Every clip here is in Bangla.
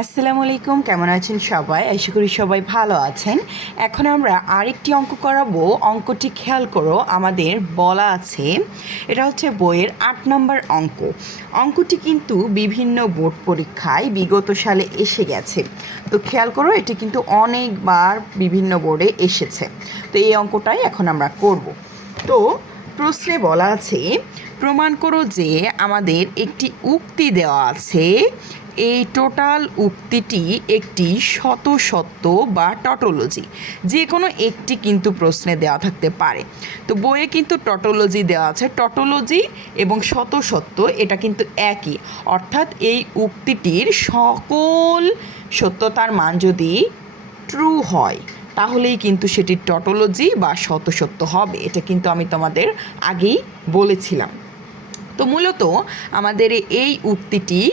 আসসালামু আলাইকুম, কেমন আছেন সবাই? আশা করি সবাই ভালো আছেন। এখন আমরা আরেকটি অঙ্ক করাবো। অঙ্কটি খেয়াল করো, আমাদের বলা আছে, এটা হচ্ছে বইয়ের আট নম্বর অঙ্ক। অঙ্কটি কিন্তু বিভিন্ন বোর্ড পরীক্ষায় বিগত সালে এসে গেছে। তো খেয়াল করো, এটি কিন্তু অনেকবার বিভিন্ন বোর্ডে এসেছে। তো এই অঙ্কটাই এখন আমরা করব। তো প্রশ্নে বলা আছে, প্রমাণ করো যে আমাদের একটি উক্তি দেওয়া আছে এই টোটাল উক্তিটি একটি শত সত্য বা টটোলজি। যে কোনো একটি কিন্তু প্রশ্নে দেওয়া থাকতে পারে। তো বইয়ে কিন্তু টটোলজি দেওয়া আছে। টটোলজি এবং শত সত্য এটা কিন্তু একই। অর্থাৎ এই উক্তিটির সকল সত্যতার মান যদি ট্রু হয়, তাহলেই কিন্তু সেটি টটোলজি বা শত সত্য হবে। এটা কিন্তু আমি তোমাদের আগেই বলেছিলাম। তো মূলত আমাদের এই উক্তিটি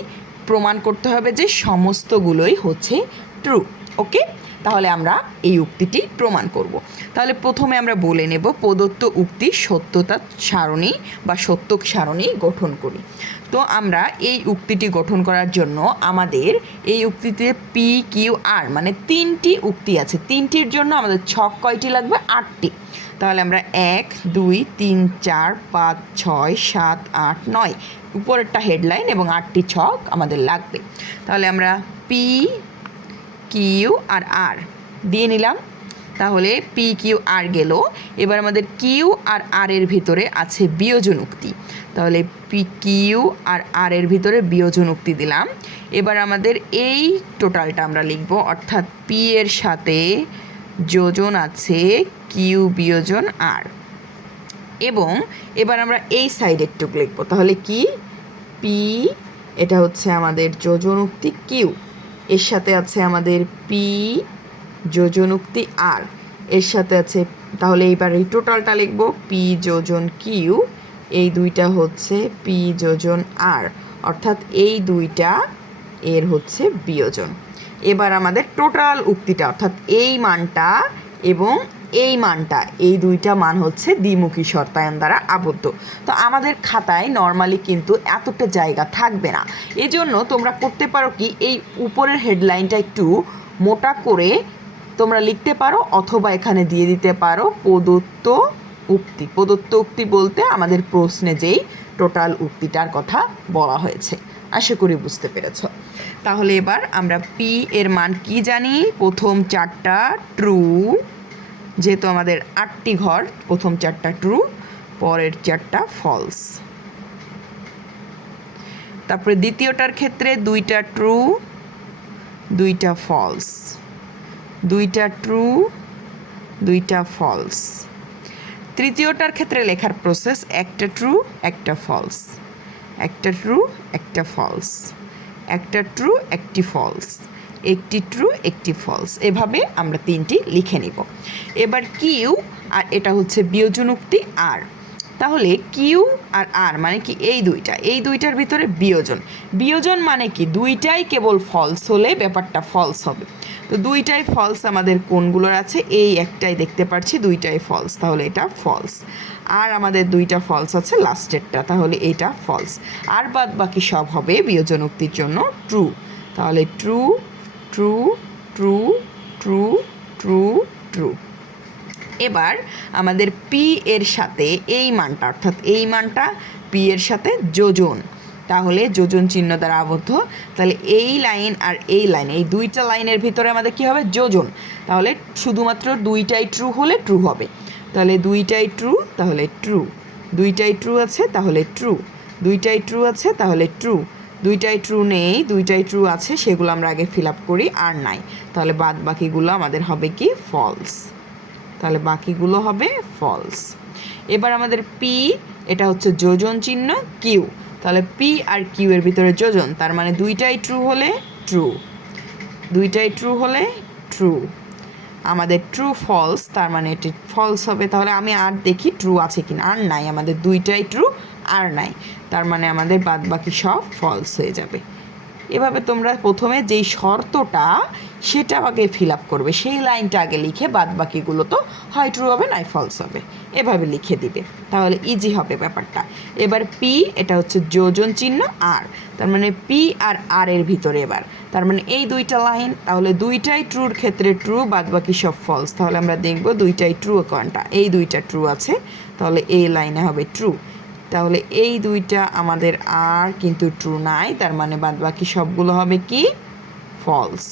প্রমাণ করতে হবে যে সমস্তগুলোই হচ্ছে ট্রু ওকে তাহলে আমরা এই উক্তিটি প্রমাণ করব। তাহলে প্রথমে আমরা বলে নেব প্রদত্ত উক্তি সত্যতা সারণী বা সত্যক সারণী গঠন করি। তো আমরা এই উক্তিটি গঠন করার জন্য আমাদের এই উক্তিতে পি কিউ আর মানে তিনটি উক্তি আছে। তিনটির জন্য আমাদের ছক কয়টি লাগবে? আটটি। তাহলে আমরা এক, দুই, তিন, চার, পাঁচ, ছয়, সাত, আট, নয়। উপরেরটা হেডলাইন এবং আটটি ছক আমাদের লাগবে। তাহলে আমরা পি কিউ আর আর দিয়ে নিলাম। তাহলে পি কিউ আর গেল। এবার আমাদের কিউ আর আর এর ভিতরে আছে বিয়োজন উক্তি। তাহলে পি কিউ আর আর এর ভিতরে বিয়োজন উক্তি দিলাম। এবার আমাদের এই টোটালটা আমরা লিখব। অর্থাৎ পি এর সাথে যোজন আছে কিউ বিয়োজন আর এবং এবার আমরা এই সাইডের টুক লিখব। তাহলে কি? পি এটা হচ্ছে আমাদের যোজন উক্তি কিউ এর সাথে আছে আমাদের পি যোজন উক্তি আর এর সাথে আছে, তাহলে এইবার এই টোটালটা লিখব পি যোজন কিউ এই দুইটা হচ্ছে পি যোজন আর অর্থাৎ এই দুইটা এর হচ্ছে বিয়োজন। এবার আমাদের টোটাল উক্তিটা, অর্থাৎ এই মানটা এবং এই মানটা, এই দুইটা মান হচ্ছে দ্বিমুখী শর্তায়ন দ্বারা আবদ্ধ। তো আমাদের খাতায় নর্মালি কিন্তু এতটা জায়গা থাকবে না। এজন্য তোমরা করতে পারো কি, এই উপরের হেডলাইনটা একটু মোটা করে তোমরা লিখতে পারো অথবা এখানে দিয়ে দিতে পারো প্রদত্ত উক্তি। প্রদত্ত উক্তি বলতে আমাদের প্রশ্নে যেই টোটাল উক্তিটার কথা বলা হয়েছে। আশা করি বুঝতে পেরেছ। তাহলে এবার আমরা পি এর মান কি জানি? প্রথম চারটা ট্রু যেহেতু আমাদের আটটি ঘর, প্রথম চারটা ট্রু পরের চারটা ফলস তারপরে দ্বিতীয়টার ক্ষেত্রে দুইটা ট্রু দুইটা ফলস দুইটা ট্রু দুইটা ফলস তৃতীয়টার ক্ষেত্রে লেখার প্রসেস একটা ট্রু একটা ফলস একটা ট্রু একটা ফলস একটা ট্রু একটি ফলস একটি ট্রু একটি ফলস এভাবে আমরা তিনটি লিখে নিব। এবার কিউ আর এটা হচ্ছে বিয়োজন উক্তি আর তাহলে কিউ আর আর মানে কি এই দুইটা, এই দুইটার ভিতরে বিয়োজন। বিয়োজন মানে কি? দুইটাই কেবল ফলস হলে ব্যাপারটা ফলস হবে। তো দুইটাই ফলস আমাদের কোনগুলোর আছে? এই একটাই দেখতে পাচ্ছি দুইটাই ফলস তাহলে এটা ফলস আর আমাদের দুইটা ফলস আছে, লাস্টেরটা, তাহলে এটা ফলস আর বাদ বাকি সব হবে বিয়োজন উক্তির জন্য ট্রু তাহলে true true true true true true এবার আমাদের পি এর সাথে এই মানটা, অর্থাৎ এই মানটা পি এর সাথে যোজন। তাহলে যোজন চিহ্ন দ্বারা আবদ্ধ। তাহলে এই লাইন আর এই লাইন, এই দুইটা লাইনের ভিতরে আমাদের কি হবে? যোজন। তাহলে শুধুমাত্র দুইটাই ট্রু হলে ট্রু হবে। তাহলে দুইটাই ট্রু তাহলে ট্রু দুইটাই ট্রু আছে, তাহলে ট্রু দুইটাই ট্রু আছে, তাহলে ট্রু দুইটাই ট্রু নেই, দুইটাই ট্রু আছে, সেগুলো আমরা আগে ফিল আপ করি, আর নাই। তাহলে বাদ বাকিগুলো আমাদের হবে কি? ফলস তাহলে বাকিগুলো হবে ফলস এবার আমাদের পি এটা হচ্ছে যোজন চিহ্ন কিউ তাহলে পি আর কিউ এর ভিতরে যোজন, তার মানে দুইটাই ট্রু হলে ট্রু দুইটাই ট্রু হলে ট্রু আমাদের ট্রু ফলস তার মানে এটি ফলস হবে, তাহলে আমি আর দেখি ট্রু আছে কিনা। আর নাই, আমাদের দুইটাই ট্রু আর নাই। তার মানে আমাদের বাদ বাকি সব ফলস হয়ে যাবে। এভাবে তোমরা প্রথমে যেই শর্তটা, সেটা আগে ফিল আপ করবে। সেই লাইনটা আগে লিখে বাদ বাকিগুলো তো হয় ট্রু হবে, নাই ফলস হবে। এভাবে লিখে দিবে। তাহলে ইজি হবে ব্যাপারটা। এবার পি এটা হচ্ছে যোজন চিহ্ন আর তার মানে পি আর আর এর ভিতরে এবার। তার মানে এই দুইটা লাইন তাহলে দুইটাই ট্রুর ক্ষেত্রে ট্রু বাদ বাকি সব ফলস তাহলে আমরা দেখব দুইটাই ট্রু কোনটা এই দুইটা ট্রু আছে। তাহলে এই লাইনে হবে ট্রু তাহলে এই দুইটা আমাদের আর কিন্তু ট্রু নাই, তার মানে বাদ বাকি সবগুলো হবে কি? ফলস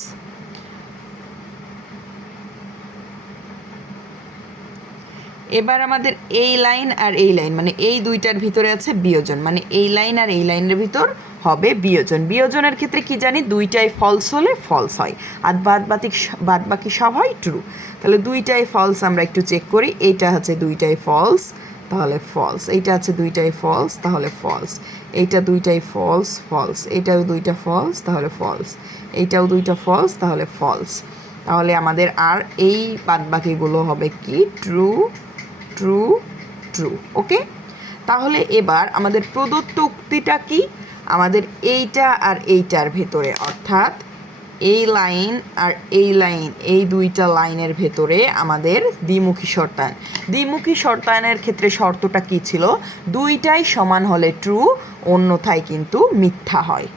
এবার আমাদের এই লাইন আর এই লাইন মানে এই দুইটার ভিতরে আছে বিয়োজন মানে এই লাইন আর এই লাইনের ভিতর হবে বিয়োজন। বিয়োজনের ক্ষেত্রে কি জানি? দুইটাই ফলস হলে ফলস হয়। আর বাদ বাকি বাদ বাকি সব হয় ট্রু তাহলে দুইটাই ফলস আমরা একটু চেক করি। এটা হচ্ছে দুইটাই ফলস তাহলে ফলস এইটা আছে দুইটাই ফলস তাহলে ফলস এইটা দুইটাই ফলস ফলস এটাও দুইটা ফলস তাহলে ফলস এইটাও দুইটা ফলস তাহলে ফলস তাহলে আমাদের আর এই বাদবাকিগুলো হবে কি? ট্রু ট্রু ট্রু ওকে তাহলে এবার আমাদের প্রদত্ত উক্তিটা কি? আমাদের এইটা আর এইটার ভেতরে। অর্থাৎ এই লাইন আর এই লাইন এই দুইটা লাইনের ভেতরে আমাদের দ্বিমুখী শর্তায়ন। দ্বিমুখী শর্তায়নের ক্ষেত্রে শর্তটা কী ছিল? দুইটাই সমান হলে ট্রু অন্যথায় কিন্তু মিথ্যা হয়।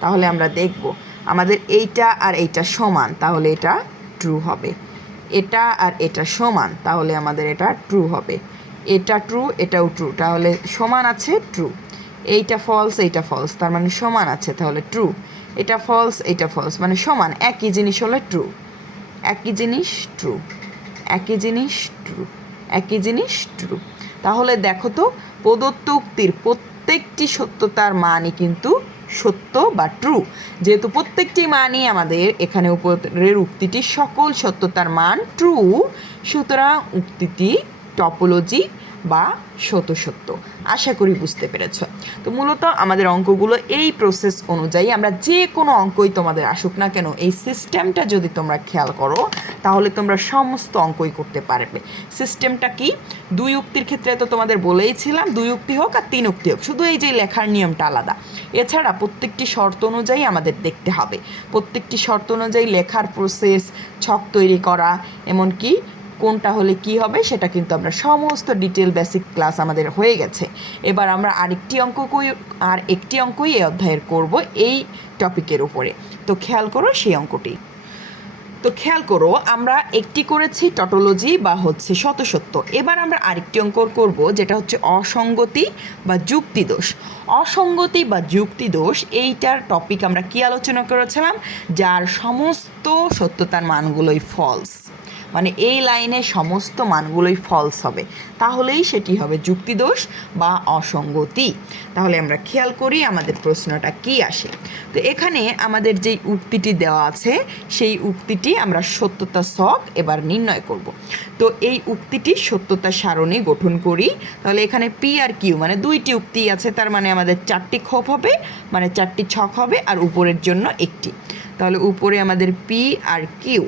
তাহলে আমরা দেখব, আমাদের এইটা আর এইটা সমান, তাহলে এটা ট্রু হবে। এটা আর এটা সমান, তাহলে আমাদের এটা ট্রু হবে। এটা ট্রু এটাও ট্রু তাহলে সমান আছে ট্রু এইটা ফলস এইটা ফলস তার মানে সমান আছে, তাহলে ট্রু এটা ফলস এটা ফলস মানে সমান, একই জিনিস হলে ট্রু একই জিনিস ট্রু একই জিনিস ট্রু একই জিনিস ট্রু তাহলে দেখো তো, প্রদত্ত উক্তির প্রত্যেকটি সত্যতার মানই কিন্তু সত্য বা ট্রু যেহেতু প্রত্যেকটি মানই আমাদের এখানে উপরের উক্তিটি সকল সত্যতার মান ট্রু সুতরাং উক্তিটি টপোলজি বা শত সত্য আশা করি বুঝতে পেরেছ। তো মূলত আমাদের অঙ্কগুলো এই প্রসেস অনুযায়ী আমরা যে কোনো অঙ্কই তোমাদের আসুক না কেন, এই সিস্টেমটা যদি তোমরা খেয়াল করো, তাহলে তোমরা সমস্ত অঙ্কই করতে পারবে। সিস্টেমটা কি? দুই উক্তির ক্ষেত্রে তো তোমাদের বলেইছিলাম, দুই উক্তি হোক আর তিন উক্তি হোক, শুধু এই যে লেখার নিয়মটা আলাদা। এছাড়া প্রত্যেকটি শর্ত অনুযায়ী আমাদের দেখতে হবে। প্রত্যেকটি শর্ত অনুযায়ী লেখার প্রসেস ছক তৈরি করা, এমনকি কোনটা হলে কি হবে সেটা কিন্তু আমরা সমস্ত ডিটেল বেসিক ক্লাস আমাদের হয়ে গেছে। এবার আমরা আরেকটি অঙ্ক আর একটি অঙ্কই এই অধ্যায়ের করব এই টপিকের উপরে। তো খেয়াল করো সেই অঙ্কটি। তো খেয়াল করো, আমরা একটি করেছি টটোলজি বা হচ্ছে শতসত্য এবার আমরা আরেকটি অঙ্ক করব, যেটা হচ্ছে অসঙ্গতি বা যুক্তিদোষ। অসঙ্গতি বা যুক্তিদোষ, এইটার টপিক আমরা কি আলোচনা করেছিলাম? যার সমস্ত সত্যতার মানগুলোই ফলস মানে এই লাইনে সমস্ত মানগুলোই ফলস হবে। তাহলেই সেটি হবে যুক্তিদোষ বা অসঙ্গতি। তাহলে আমরা খেয়াল করি আমাদের প্রশ্নটা কি আসে। তো এখানে আমাদের যেই উক্তিটি দেওয়া আছে, সেই উক্তিটি আমরা সত্যতা শখ এবার নির্ণয় করব। তো এই উক্তিটি সত্যতা সারণী গঠন করি। তাহলে এখানে পি আর কিউ মানে দুইটি উক্তি আছে, তার মানে আমাদের চারটি ক্ষোভ হবে মানে চারটি ছক হবে, আর উপরের জন্য একটি। তাহলে উপরে আমাদের পি আর কিউ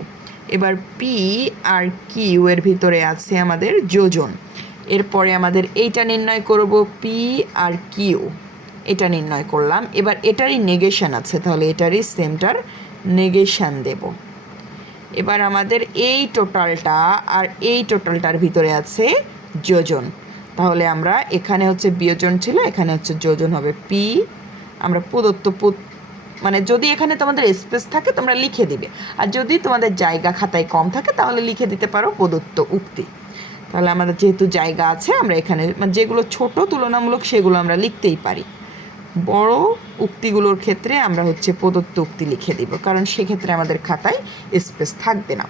এবার পি আর কিউ এর ভিতরে আছে আমাদের যোজন। এরপরে আমাদের এইটা নির্ণয় করব পি আর কিউ এটা নির্ণয় করলাম। এবার এটারই নেগেশন আছে, তাহলে এটারই সেমটার নেগেশান দেব। এবার আমাদের এই টোটালটা আর এই টোটালটার ভিতরে আছে যোজন। তাহলে আমরা এখানে হচ্ছে বিয়োজন ছিল, এখানে হচ্ছে যোজন হবে পি আমরা প্রদত্ত মানে যদি এখানে তোমাদের স্পেস থাকে, তোমরা লিখে দিবে। আর যদি তোমাদের জায়গা খাতায় কম থাকে, তাহলে লিখে দিতে পারো প্রদত্ত উক্তি। তাহলে আমাদের যেহেতু জায়গা আছে, আমরা এখানে মানে যেগুলো ছোট, তুলনামূলক সেগুলো আমরা লিখতেই পারি। বড় উক্তিগুলোর ক্ষেত্রে আমরা হচ্ছে প্রদত্ত উক্তি লিখে দিব, কারণ সেক্ষেত্রে আমাদের খাতায় স্পেস থাকবে না।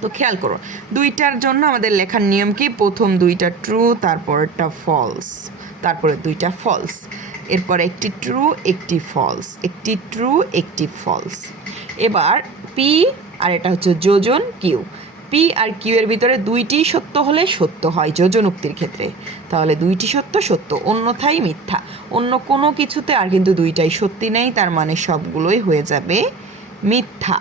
তো খেয়াল করো, দুইটার জন্য আমাদের লেখার নিয়ম কি? প্রথম দুইটা ট্রু তারপরটা ফলস তারপরে দুইটা ফলস এরপর একটি ট্রু একটি ফলস একটি ট্রু একটি ফলস এবার পি আর এটা হচ্ছে যোজন কিউ পি আর কিউ এর ভিতরে দুইটি সত্য হলে সত্য হয় যোজন উক্তির ক্ষেত্রে। তাহলে দুইটি সত্য সত্য, অন্যথায় মিথ্যা। অন্য কোনো কিছুতে আর কিন্তু দুইটাই সত্যি নেই, তার মানে সবগুলোই হয়ে যাবে মিথ্যা।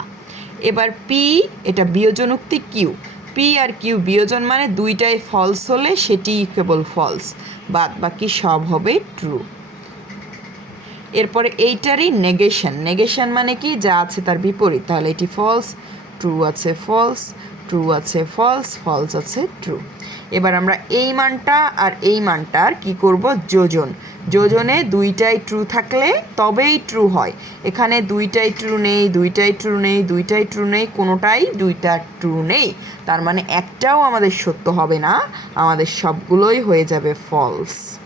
এবার পি এটা বিয়োজন উক্তি কিউ পি আর কিউ বিয়োজন মানে দুইটাই ফলস হলে সেটি কেবল ফলস বাদ বাকি সব হবে ট্রু এরপরে এইটারই নেগেশন নেগেশন মানে কি? যা আছে তার বিপরীত। তাহলে এটি ফলস ট্রু আছে ফলস ট্রু আছে ফলস ফলস আছে ট্রু এবার আমরা এই মানটা আর এই মানটার কি করব? যোজন। যোজনে দুইটাই ট্রু থাকলে তবেই ট্রু হয়। এখানে দুইটাই ট্রু নেই, দুইটাই ট্রু নেই, দুইটাই ট্রু নেই, কোনোটাই দুইটা ট্রু নেই। তার মানে একটাও আমাদের সত্য হবে না, আমাদের সবগুলোই হয়ে যাবে ফলস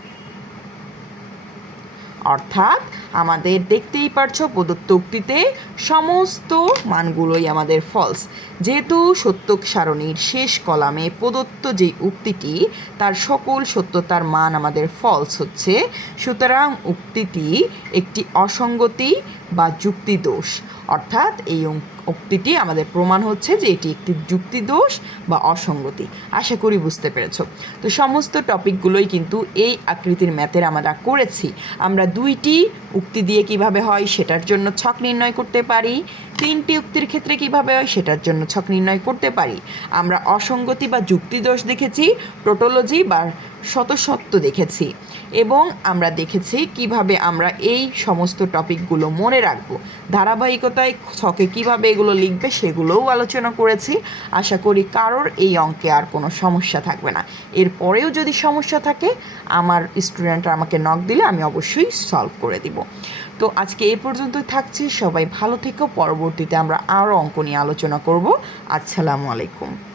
অর্থাৎ আমাদের দেখতেই পারছ প্রদত্ত উক্তিতে সমস্ত মানগুলোই আমাদের ফলস যেহেতু সত্য সারণীর শেষ কলামে প্রদত্ত যে উক্তিটি, তার সকল সত্যতার মান আমাদের ফলস হচ্ছে। সুতরাং উক্তিটি একটি অসঙ্গতি বা যুক্তিদোষ। অর্থাৎ এই উক্তিটি আমাদের প্রমাণ হচ্ছে যে এটি একটি যুক্তি দোষ বা অসঙ্গতি। আশা করি বুঝতে পেরেছ। তো সমস্ত টপিকগুলোই কিন্তু এই আকৃতির ম্যাথের আমরা করেছি। আমরা দুইটি উক্তি দিয়ে কীভাবে হয় সেটার জন্য ছক নির্ণয় করতে পারি। তিনটি উক্তির ক্ষেত্রে কীভাবে হয় সেটার জন্য ছক নির্ণয় করতে পারি। আমরা অসঙ্গতি বা যুক্তিদোষ দেখেছি টোটোলজি বা শতসত্য দেখেছি এবং আমরা দেখেছি কীভাবে আমরা এই সমস্ত টপিকগুলো মনে রাখব। ধারাবাহিকতায় ছকে কীভাবে এগুলো লিখবে সেগুলোও আলোচনা করেছি। আশা করি কারোর এই অঙ্কে আর কোনো সমস্যা থাকবে না। এরপরেও যদি সমস্যা থাকে, আমার স্টুডেন্টরা আমাকে নক দিলে আমি অবশ্যই সলভ করে দিব। তো আজকে এ পর্যন্ত থাকছি। সবাই ভালো থেকো। পরবর্তীতে আমরা আরও অঙ্ক নিয়ে আলোচনা করব। আসসালামু আলাইকুম।